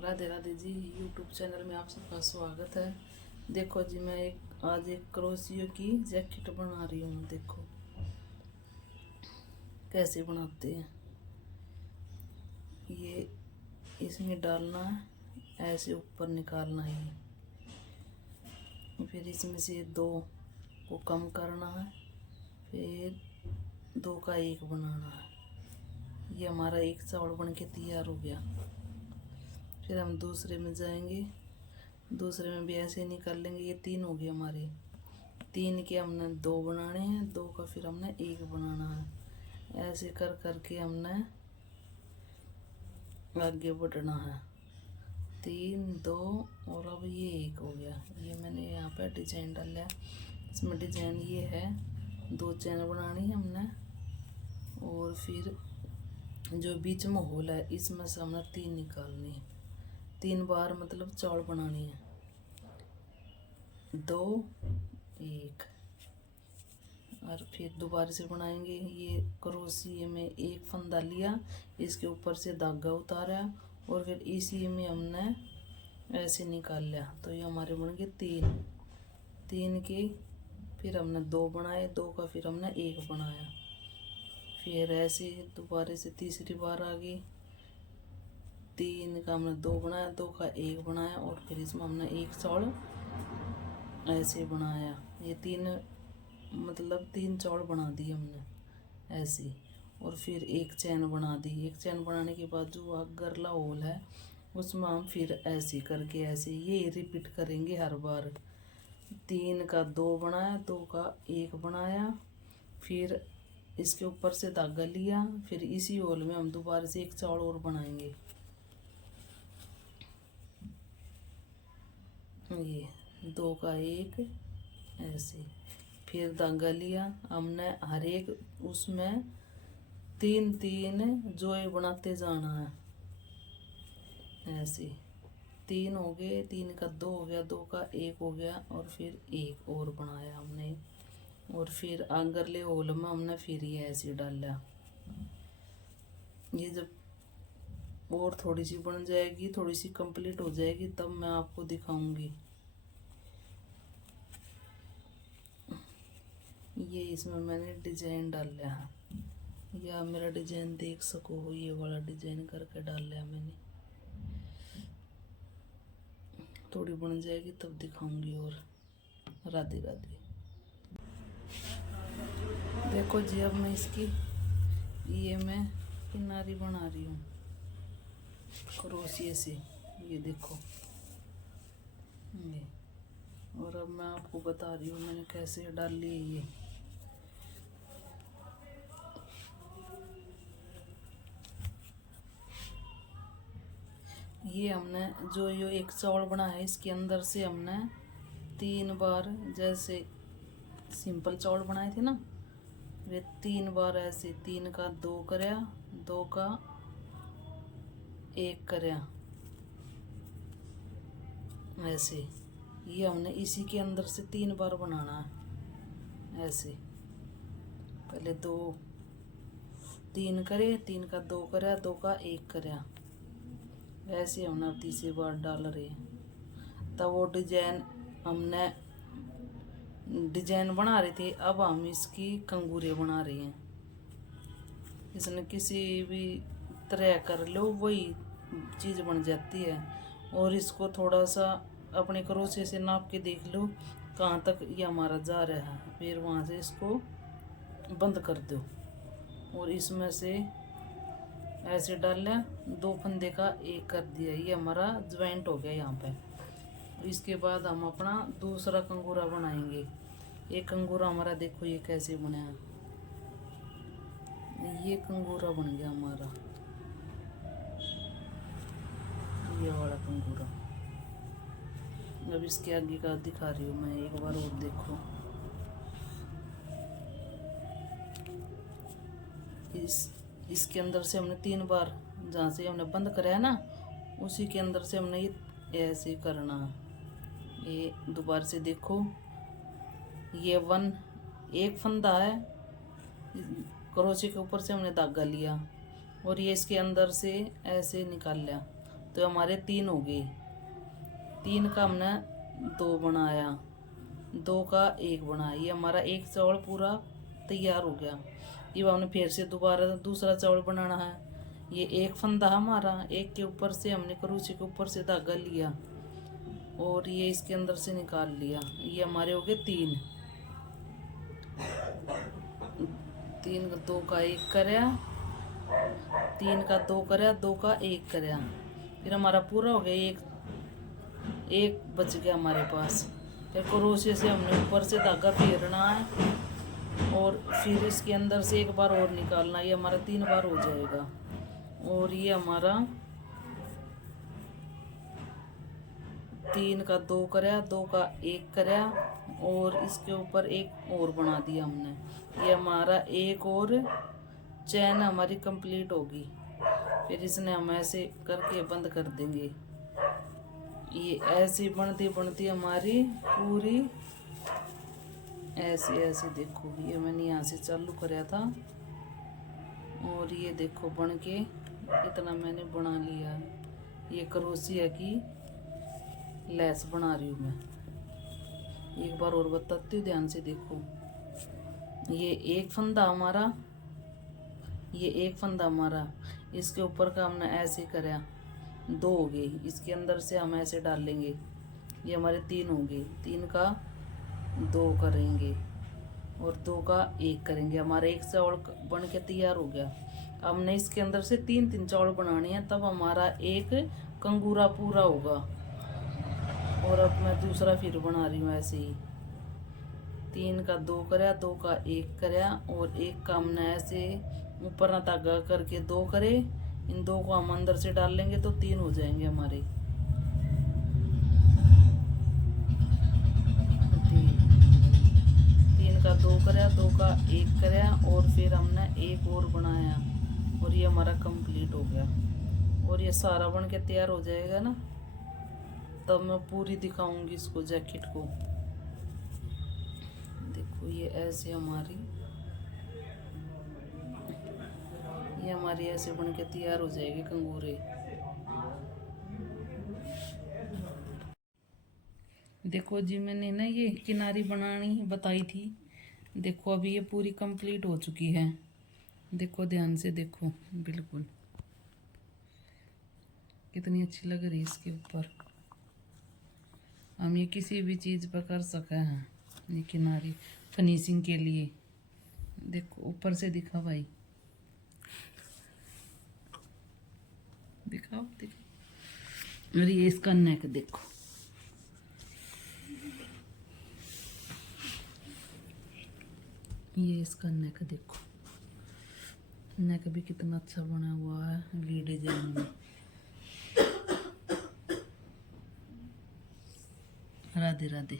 Radhe Radhe ji. YouTube channel में आप सबका स्वागत है। देखो जी, मैं आज एक क्रोशियो की जैकेट बना रही हूँ। देखो कैसे बनाते हैं। ये इसमें डालना है, ऐसे ऊपर निकालना है, फिर इसमें से दो को कम करना है, फिर दो का एक बनाना है। ये हमारा एक चावल बन के तैयार हो गया। फिर हम दूसरे में जाएंगे, दूसरे में भी ऐसे निकाल लेंगे। ये तीन हो गए हमारे। तीन के हमने दो बनाने हैं, दो का फिर हमने एक बनाना है। ऐसे कर करके हमने आगे बढ़ना है। तीन, दो और अब ये एक हो गया। ये मैंने यहाँ पे डिजाइन डाला है। इसमें डिजाइन ये है, दो चैन बनानी है हमने, और फिर जो बीच में होल है इसमें से हमने तीन निकालनी है। तीन बार मतलब चौड़ बनानी है। दो, एक, और फिर दोबारा से बनाएंगे। ये क्रोशिये में एक फंदा लिया, इसके ऊपर से धागा उतारा और फिर इसी में हमने ऐसे निकाल लिया। तो ये हमारे बन गए तीन। तीन के फिर हमने दो बनाए, दो का फिर हमने एक बनाया। फिर ऐसे दोबारा से तीसरी बार आ गई। तीन का हमने दो बनाया, दो का एक बनाया, और फिर इसमें हमने एक चौड़ ऐसे बनाया। ये तीन मतलब तीन चौड़ बना दिए हमने ऐसे। और फिर एक चैन बना दी। एक चैन बनाने के बाद जो गरला होल है उसमें हम फिर ऐसे करके ऐसे ये रिपीट करेंगे हर बार। तीन का दो बनाया, दो का एक बनाया, फिर इसके ऊपर से धागा लिया, फिर इसी होल में हम दोबारा से एक चौड़ और बनाएंगे। ये दो का एक ऐसे, फिर धागा लिया हमने, हर एक उसमें तीन तीन जोए बनाते जाना है ऐसे। तीन हो गए, तीन का दो हो गया, दो का एक हो गया, और फिर एक और बनाया हमने। और फिर अगले होल में हमने फिर ये ऐसे डाला। ये जब और थोड़ी सी बन जाएगी, थोड़ी सी कंप्लीट हो जाएगी, तब मैं आपको दिखाऊंगी। ये इसमें मैंने डिजाइन डाल लिया है, या मेरा डिजाइन देख सको, ये वाला डिजाइन करके डाल लिया मैंने। थोड़ी बन जाएगी तब दिखाऊंगी। और राधे राधे। देखो जी, अब मैं इसकी ये मैं किनारी बना रही हूँ क्रोशिये से। ये देखो ये। और अब मैं आपको बता रही हूँ मैंने कैसे डाल ली ये। ये हमने जो ये एक चौड़ बना है, इसके अंदर से हमने तीन बार, जैसे सिंपल चौड़ बनाए थे ना, वे तीन बार ऐसे, तीन का दो करया, दो का एक करया ऐसे। ये हमने इसी के अंदर से तीन बार बनाना है ऐसे। पहले दो, तीन करे, तीन का दो करया, दो का एक करया, ऐसे हमने तीसरी बार डाल रहे हैं। तब वो डिजाइन हमने डिजाइन बना रहे थे, अब हम इसकी कंगूरे बना रहे हैं। इसने किसी भी तरह कर लो वही चीज़ बन जाती है। और इसको थोड़ा सा अपने क्रोशे से नाप के देख लो कहाँ तक ये हमारा जा रहा है, फिर वहाँ से इसको बंद कर दो। और इसमें से ऐसे डाल लिया, दो फंदे का एक कर दिया, ये हमारा ज्वाइंट हो गया यहाँ पे। इसके बाद हम अपना दूसरा कंगूरा बनाएंगे। ये कंगूरा हमारा देखो ये कैसे बना है। ये कंगूरा बन गया हमारा, ये वाला कंगूरा। अब इसके आगे का दिखा रही हूँ मैं, एक बार और देखो। इसके अंदर से हमने तीन बार, जहाँ से हमने बंद कराया ना, उसी के अंदर से हमने ये ऐसे करना। ये दोबारा से देखो, ये वन एक फंदा है, क्रोशे के ऊपर से हमने धागा लिया और ये इसके अंदर से ऐसे निकाल लिया। तो तो हमारे 3 हो गए। 3 का हमने 2 बनाया, 2 का 1 बनाया, ये हमारा एक चावल पूरा तैयार हो गया। ये हमने फिर से दोबारा दूसरा चावल बनाना है। ये एक फंदा हमारा, एक के ऊपर से हमने करूची के ऊपर से धागा लिया और ये इसके अंदर से निकाल लिया। ये हमारे हो गए 3। 3 का 2 का 1 करया, 3 का 2 करया, 2 का 1 करया, फिर हमारा पूरा हो गया। एक बच गया हमारे पास। फिर क्रोशे से हमने ऊपर से धागा फेरना है और फिर इसके अंदर से एक बार और निकालना। ये हमारा 3 बार हो जाएगा। और ये हमारा 3 का 2 करया, 2 का 1 करया और इसके ऊपर एक और बना दिया हमने। ये हमारा एक और चैन हमारी कंप्लीट होगी। फिर इसने हम ऐसे करके बंद कर देंगे। ये ऐसे बनती बनती हमारी पूरी ऐसे ऐसे देखो, ये मैंने यहाँ से चालू कराया था और ये देखो बन के इतना मैंने बना लिया। ये क्रोशिया की लेस बना रही हूँ मैं। एक बार और बताती हूँ, ध्यान से देखो। ये एक फंदा हमारा, ये एक फंदा हमारा, इसके ऊपर का हमने ऐसे करा, 2 हो गए। इसके अंदर से हम ऐसे डालेंगे, ये हमारे 3 हो गए। 3 का 2 करेंगे और 2 का 1 करेंगे। हमारा एक चावल बन के तैयार हो गया। हमने इसके अंदर से 3-3 चावल बनाने हैं, तब हमारा एक कंगूरा पूरा होगा। और अब मैं दूसरा फिर बना रही हूँ ऐसे ही। 3 का 2 करया, 2 का 1 करया और एक का हमने ऐसे ऊपर ना धागा करके 2 करे। इन 2 को हम अंदर से डाल लेंगे तो 3 हो जाएंगे हमारे। 3 का 2 करया, 2 का 1 करया और फिर हमने एक और बनाया और ये हमारा कंप्लीट हो गया। और ये सारा बन के तैयार हो जाएगा ना, तब मैं पूरी दिखाऊंगी इसको, जैकेट को। देखो ये ऐसे हमारी ऐसे बन के तैयार हो जाएगी कंगूरे। देखो जी, मैंने ना ये किनारी बनानी बताई थी। देखो अभी ये पूरी कंप्लीट हो चुकी है। देखो ध्यान से देखो, बिल्कुल कितनी अच्छी लग रही है इसके ऊपर। हम ये किसी भी चीज़ पर कर सके हैं, ये किनारी फिनिशिंग के लिए। देखो ऊपर से दिखा भाई, दिखाओ दिखाओ। और ये इसका नेक देखो, ये इसका नेक देखो, नेक भी कितना अच्छा बना हुआ है वी डिजाइन में। राधे राधे।